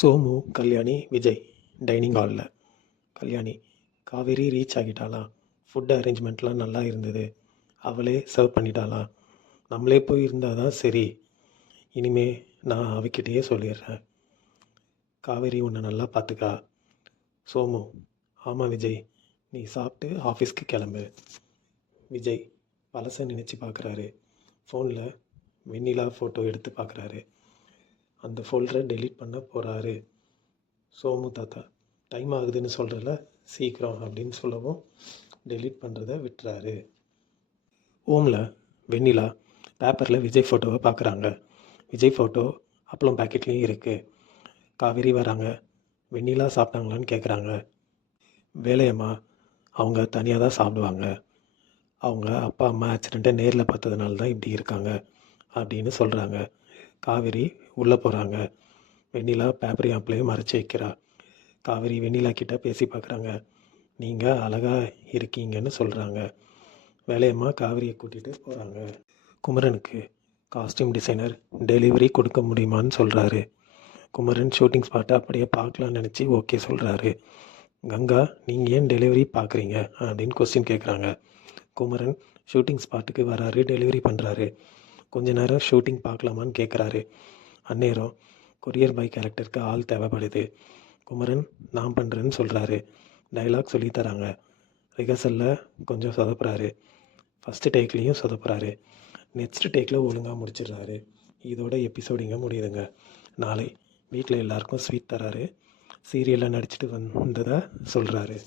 Somu, Kalyani, Vijay dining ஹாலில். Kalyani: Kaveri reach ஆகிட்டாளா? Food அரேஞ்ச்மெண்ட்லாம் நல்லா இருந்தது. அவளே சர்வ் பண்ணிட்டாளா? நம்மளே போய் இருந்தால் தான் சரி. இனிமே நான் அவகிட்டயே சொல்லிடுறேன். காவேரி உன்னை நல்லா பார்த்துக்கா. சோமு: ஆமாம் விஜய், நீ சாப்பிட்டு ஆஃபீஸ்க்கு கிளம்பு. விஜய் பழசை நினச்சி பார்க்குறாரு. ஃபோனில் வெண்ணிலா ஃபோட்டோ எடுத்து பார்க்குறாரு. அந்த ஃபோல்டரை டெலீட் பண்ண போகிறாரு. சோமு தாத்தா: டைம் ஆகுதுன்னு சொல்கிறல, சீக்கிரம் அப்படின்னு சொல்லவும் டெலீட் பண்ணுறத விட்டுறாரு. ஓமில் வெண்ணிலா பேப்பரில் விஜய் ஃபோட்டோவை பார்க்குறாங்க. விஜய் ஃபோட்டோ அப்பளம் பேக்கெட்லேயும் இருக்குது. காவேரி வராங்க. வெண்ணிலா சாப்பிட்டாங்களான்னு கேட்குறாங்க. வேலையம்மா அவங்க தனியாக தான் சாப்பிடுவாங்க. அவங்க அப்பா அம்மா ஆக்சிடெண்ட்டை நேரில் பார்த்ததுனால தான் இப்படி இருக்காங்க அப்படின்னு சொல்கிறாங்க. காவேரி உள்ளே போகிறாங்க. வெண்ணிலா பேப்பரையும் அப்பளையும் மறைச்சி வைக்கிறா. காவேரி வெண்ணிலா கிட்ட பேசி பார்க்குறாங்க. நீங்கள் அழகாக இருக்கீங்கன்னு சொல்கிறாங்க. வேலையம்மா காவேரியை கூட்டிகிட்டு போகிறாங்க. குமரனுக்கு காஸ்டியூம் டிசைனர் டெலிவரி கொடுக்க முடியுமான்னு சொல்கிறாரு. குமரன் ஷூட்டிங் ஸ்பாட்டை அப்படியே பார்க்கலான்னு நினச்சி ஓகே சொல்கிறாரு. கங்கா: நீங்கள் ஏன் டெலிவரி பார்க்குறீங்க அப்படின்னு கொஸ்டின் கேட்குறாங்க. குமரன் ஷூட்டிங் ஸ்பாட்டுக்கு வராரு, டெலிவரி பண்ணுறாரு. கொஞ்ச நேரம் ஷூட்டிங் பார்க்கலாமான்னு கேட்குறாரு. அந்நேரம் கொரியர் பாய் கேரக்டருக்கு ஆள் தேவைப்படுது. குமரன் நான் பண்ணுறேன்னு சொல்கிறாரு. டைலாக் சொல்லித்தராங்க. ரிஹர்சலில் கொஞ்சம் சொதப்புறாரு. ஃபஸ்ட்டு டேக்லேயும் சொதப்புறாரு. நெக்ஸ்ட் டேக்கில் ஒழுங்காக முடிச்சிடுறாரு. இதோட எபிசோடு இங்கே முடியுதுங்க. நாளை வீட்டில் எல்லாருக்கும் ஸ்வீட் தராரு. சீரியலில் நடிச்சிட்டு வந்ததாக சொல்கிறாரு.